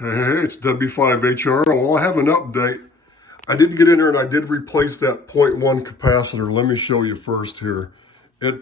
Hey, it's W5HR. Well, I have an update. I did get in there and I did replace that point 0.1 capacitor. Let me show you first here. That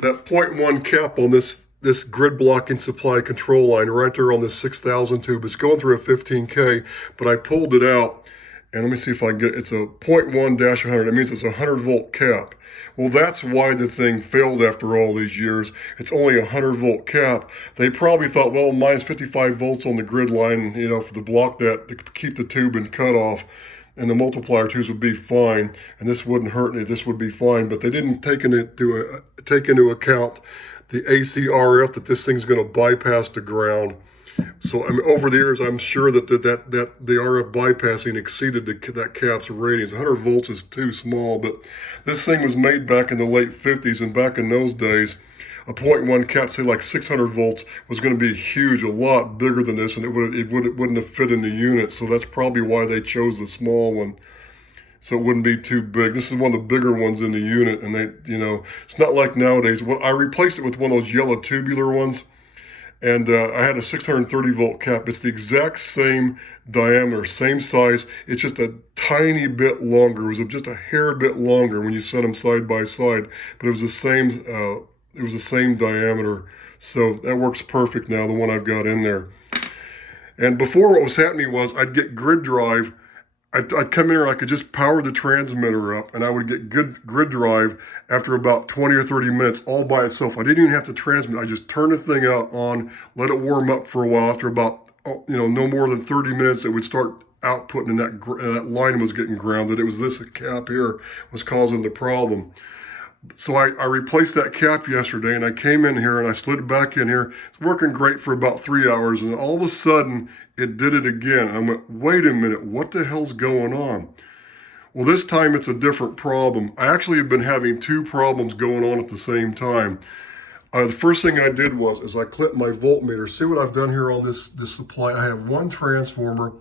point 0.1 cap on this grid blocking supply control line right there on this 6,000 tube. It's going through a 15K, but I pulled it out. And let me see if I can get, it's a 0.1-100. That means it's a 100 volt cap. Well, that's why the thing failed after all these years. It's only a 100 volt cap. They probably thought, well, mine's 55 volts on the grid line, for the block that, to keep the tube in cutoff, and the multiplier tubes would be fine, and this wouldn't hurt me, this would be fine. But they didn't take into account the ACRF, that this thing's going to bypass the ground. So over the years, I'm sure that the RF bypassing exceeded that cap's ratings. 100 volts is too small, but this thing was made back in the late 50s, and back in those days, a 0.1 cap, say like 600 volts, was going to be huge, a lot bigger than this, and it wouldn't have fit in the unit. So that's probably why they chose the small one, so it wouldn't be too big. This is one of the bigger ones in the unit, and it's not like nowadays. I replaced it with one of those yellow tubular ones. And I had a 630 volt cap. It's the exact same diameter, same size. It's just a tiny bit longer. It was just a hair bit longer when you set them side by side, but it was the same. It was the same diameter. So that works perfect now, the one I've got in there. And before, what was happening was I'd get grid drive. I'd come in here, I could just power the transmitter up, and I would get good grid drive after about 20 or 30 minutes all by itself. I didn't even have to transmit. I just turned the thing out on, let it warm up for a while. After about, no more than 30 minutes, it would start outputting, and that line was getting grounded. It was this cap here was causing the problem. So I replaced that cap yesterday, and I came in here and I slid it back in here. It's working great for about 3 hours, and all of a sudden it did it again. I went, wait a minute, what the hell's going on? Well, this time it's a different problem. I actually have been having two problems going on at the same time. The first thing I did was I clipped my voltmeter. See what I've done here on this supply? I have one transformer.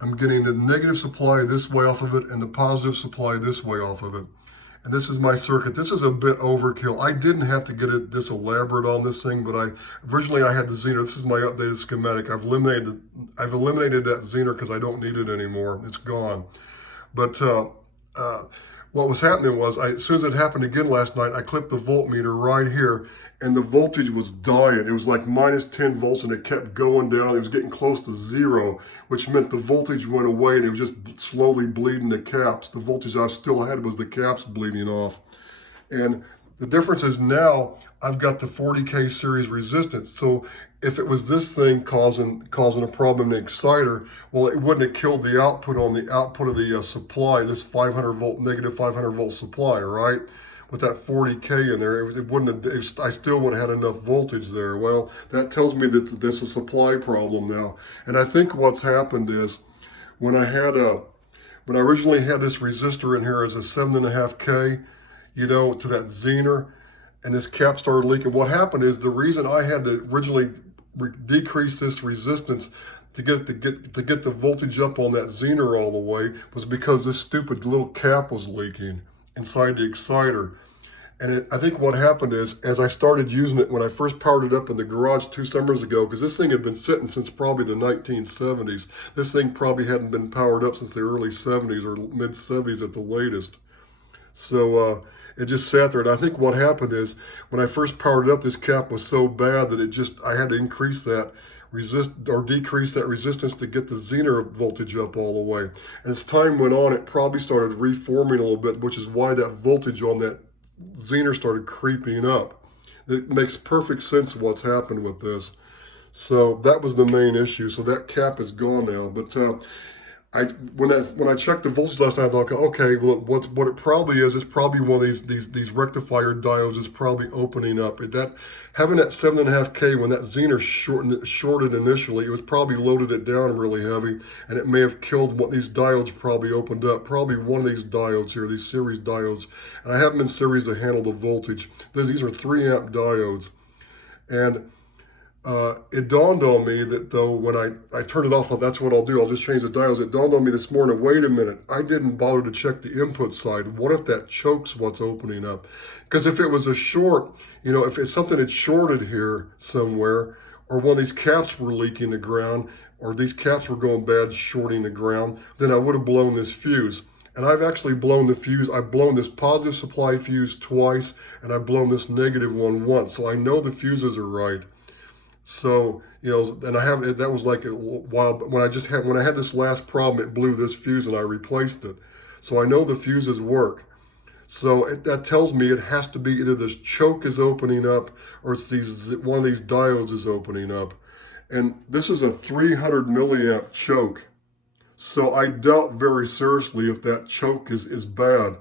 I'm getting the negative supply this way off of it and the positive supply this way off of it. And this is my circuit. This is a bit overkill. I didn't have to get it this elaborate on this thing, but originally I had the Zener. This is my updated schematic. I've eliminated that Zener because I don't need it anymore. It's gone. But what was happening was, as soon as it happened again last night, I clipped the voltmeter right here, and the voltage was dying. It was like minus 10 volts, and it kept going down. It was getting close to zero, which meant the voltage went away, and it was just slowly bleeding the caps. The voltage I still had was the caps bleeding off. And the difference is now I've got the 40K series resistance. So if it was this thing causing a problem in the exciter, well, it wouldn't have killed the output on the output of the supply, this 500 volt, negative 500 volt supply, right? With that 40K in there, it wouldn't have, I still would have had enough voltage there. Well, that tells me that this is a supply problem now. And I think what's happened is when I originally had this resistor in here as a 7.5K, to that Zener, and this cap started leaking. What happened is, the reason I had to originally decrease this resistance to get the voltage up on that Zener all the way was because this stupid little cap was leaking inside the exciter. And I think what happened is, as I started using it, when I first powered it up in the garage 2 summers ago, because this thing had been sitting since probably the 1970s. This thing probably hadn't been powered up since the early 70s or mid 70s at the latest. So it just sat there. And I think what happened is, when I first powered it up, this cap was so bad that I had to increase that decrease that resistance to get the Zener voltage up all the way. And as time went on, it probably started reforming a little bit, which is why that voltage on that Zener started creeping up. It makes perfect sense what's happened with this. So that was the main issue. So that cap is gone now. But when I checked the voltage last night, I thought, okay, well, what it probably is probably one of these rectifier diodes is probably opening up. Having that 7.5K, when that Zener shorted initially, it was probably loaded it down really heavy, and it may have killed what these diodes probably opened up. Probably one of these diodes here, these series diodes, and I have them in series to handle the voltage. These are 3 amp diodes, and it dawned on me that, though, when I turned it off, that's what I'll do. I'll just change the diodes. It dawned on me this morning, wait a minute, I didn't bother to check the input side. What if that chokes what's opening up? Because if it was a short, if it's something had shorted here somewhere, or one of these caps were leaking the ground, or these caps were going bad, shorting the ground, then I would have blown this fuse. And I've actually blown the fuse. I've blown this positive supply fuse twice, and I've blown this negative one once. So I know the fuses are right. So, you know, and I have, that was like a while, when I had this last problem, it blew this fuse and I replaced it. So I know the fuses work. So that tells me it has to be either this choke is opening up or it's one of these diodes is opening up. And this is a 300 milliamp choke. So I doubt very seriously if that choke is bad.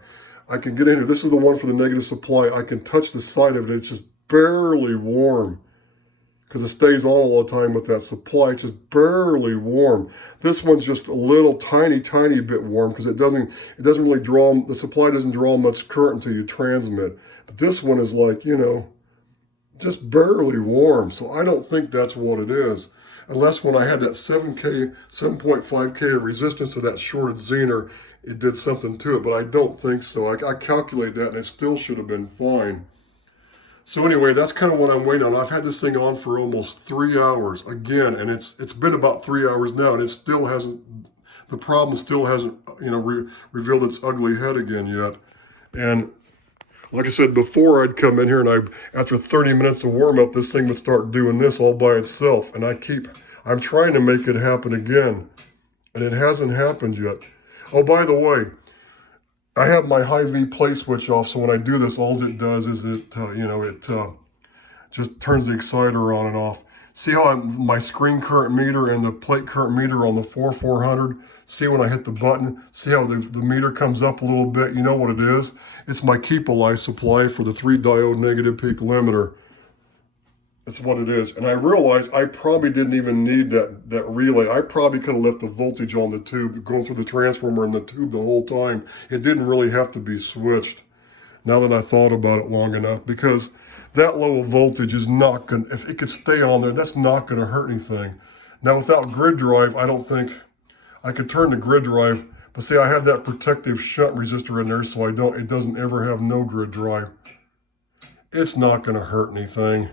I can get in here. This is the one for the negative supply. I can touch the side of it. It's just barely warm because it stays on all the time with that supply. It's just barely warm. This one's just a little tiny bit warm because it doesn't really draw, the supply doesn't draw much current until you transmit. But this one is like, you know, just barely warm. So I don't think that's what it is. Unless when I had that 7.5K of resistance to that shorted Zener, it did something to it, but I don't think so. I calculated that and it still should have been fine. So anyway, that's kind of what I'm waiting on. I've had this thing on for almost 3 hours again, and it's been about 3 hours now, and it still hasn't, the problem still hasn't, you know, revealed its ugly head again yet. And like I said before, I'd come in here and after 30 minutes of warm up, this thing would start doing this all by itself. And I'm trying to make it happen again, and it hasn't happened yet. Oh, by the way, I have my high V play switch off, so when I do this, all it does is it just turns the exciter on and off. See how my screen current meter and the plate current meter on the 4400, see when I hit the button, see how the meter comes up a little bit? You know what it is? It's my keep alive supply for the 3 diode negative peak limiter. That's what it is. And I realized I probably didn't even need that relay. I probably could have left the voltage on the tube going through the transformer and the tube the whole time. It didn't really have to be switched, now that I thought about it long enough, because that low of voltage is not going to, if it could stay on there, that's not going to hurt anything. Now without grid drive, I don't think I could turn the grid drive, but see, I have that protective shunt resistor in there, so it doesn't ever have no grid drive. It's not going to hurt anything.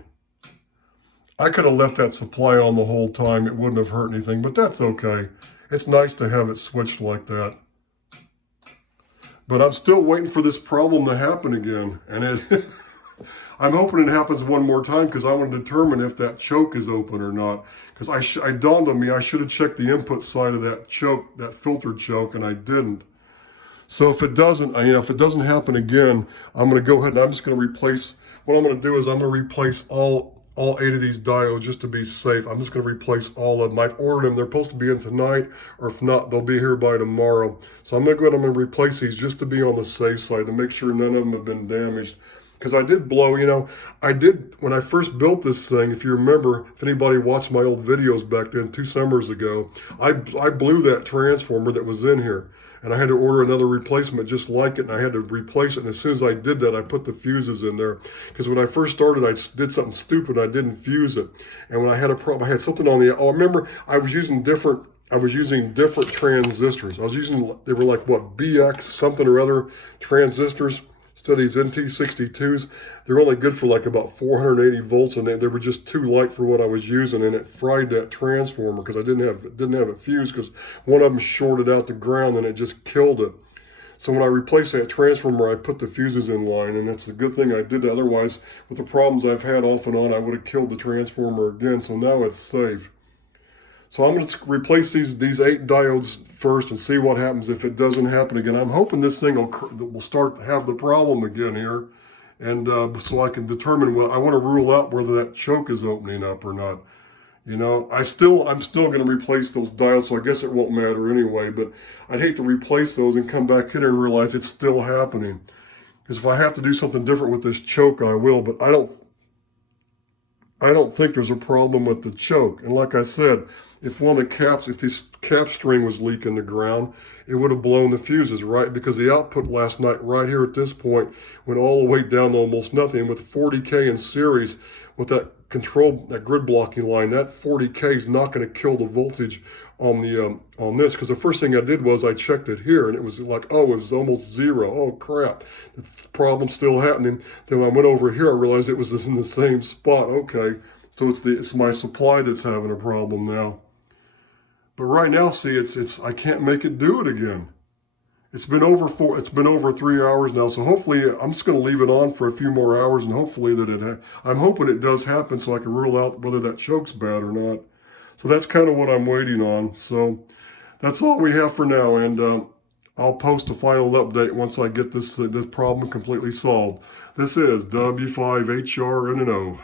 I could have left that supply on the whole time. It wouldn't have hurt anything, but that's okay. It's nice to have it switched like that. But I'm still waiting for this problem to happen again. And I'm hoping it happens one more time because I want to determine if that choke is open or not. Because it dawned on me, I should have checked the input side of that choke, that filtered choke, and I didn't. So if it doesn't, if it doesn't happen again, I'm going to go ahead and I'm just going to replace, what I'm going to do is I'm going to replace all 8 of these diodes just to be safe. I'm just going to replace all of them. I've ordered them. They're supposed to be in tonight, or if not, they'll be here by tomorrow. So I'm going to go ahead and I'm going to replace these just to be on the safe side, to make sure none of them have been damaged. Because I did blow, when I first built this thing, if you remember, if anybody watched my old videos back then, 2 summers ago, I blew that transformer that was in here. And I had to order another replacement just like it, and I had to replace it. And as soon as I did that, I put the fuses in there. Because when I first started, I did something stupid. I didn't fuse it. And when I had a problem, I had something on the, remember, I was using different transistors. They were like, what, BX something or other transistors. Instead of these NT62s, they're only good for like about 480 volts, and they were just too light for what I was using, and it fried that transformer because I didn't have it fused, because one of them shorted out the ground and it just killed it. So when I replaced that transformer, I put the fuses in line, and that's a good thing I did that. Otherwise, with the problems I've had off and on, I would have killed the transformer again. So now it's safe. So I'm going to replace these 8 diodes first and see what happens if it doesn't happen again. I'm hoping this thing will start to have the problem again here, and so I can determine I want to rule out whether that choke is opening up or not. I'm still going to replace those diodes, so I guess it won't matter anyway. But I'd hate to replace those and come back in here and realize it's still happening. Because if I have to do something different with this choke, I will. But I don't think there's a problem with the choke. And like I said, if this cap string was leaking the ground, it would have blown the fuses, right? Because the output last night, right here at this point, went all the way down to almost nothing. With 40K in series, with that grid blocking line, that 40K is not going to kill the voltage on this. Because the first thing I did was I checked it here, and it was like, oh, it was almost 0. Oh crap, the problem's still happening. Then when I went over here, I realized it was in the same spot. Okay, So it's my supply that's having a problem now. But right now, see, I can't make it do it again. It's been over 3 hours now, so hopefully I'm just going to leave it on for a few more hours, and hopefully I'm hoping it does happen so I can rule out whether that choke's bad or not. So that's kind of what I'm waiting on. So that's all we have for now, and I'll post a final update once I get this problem completely solved. This is W5HR and an O.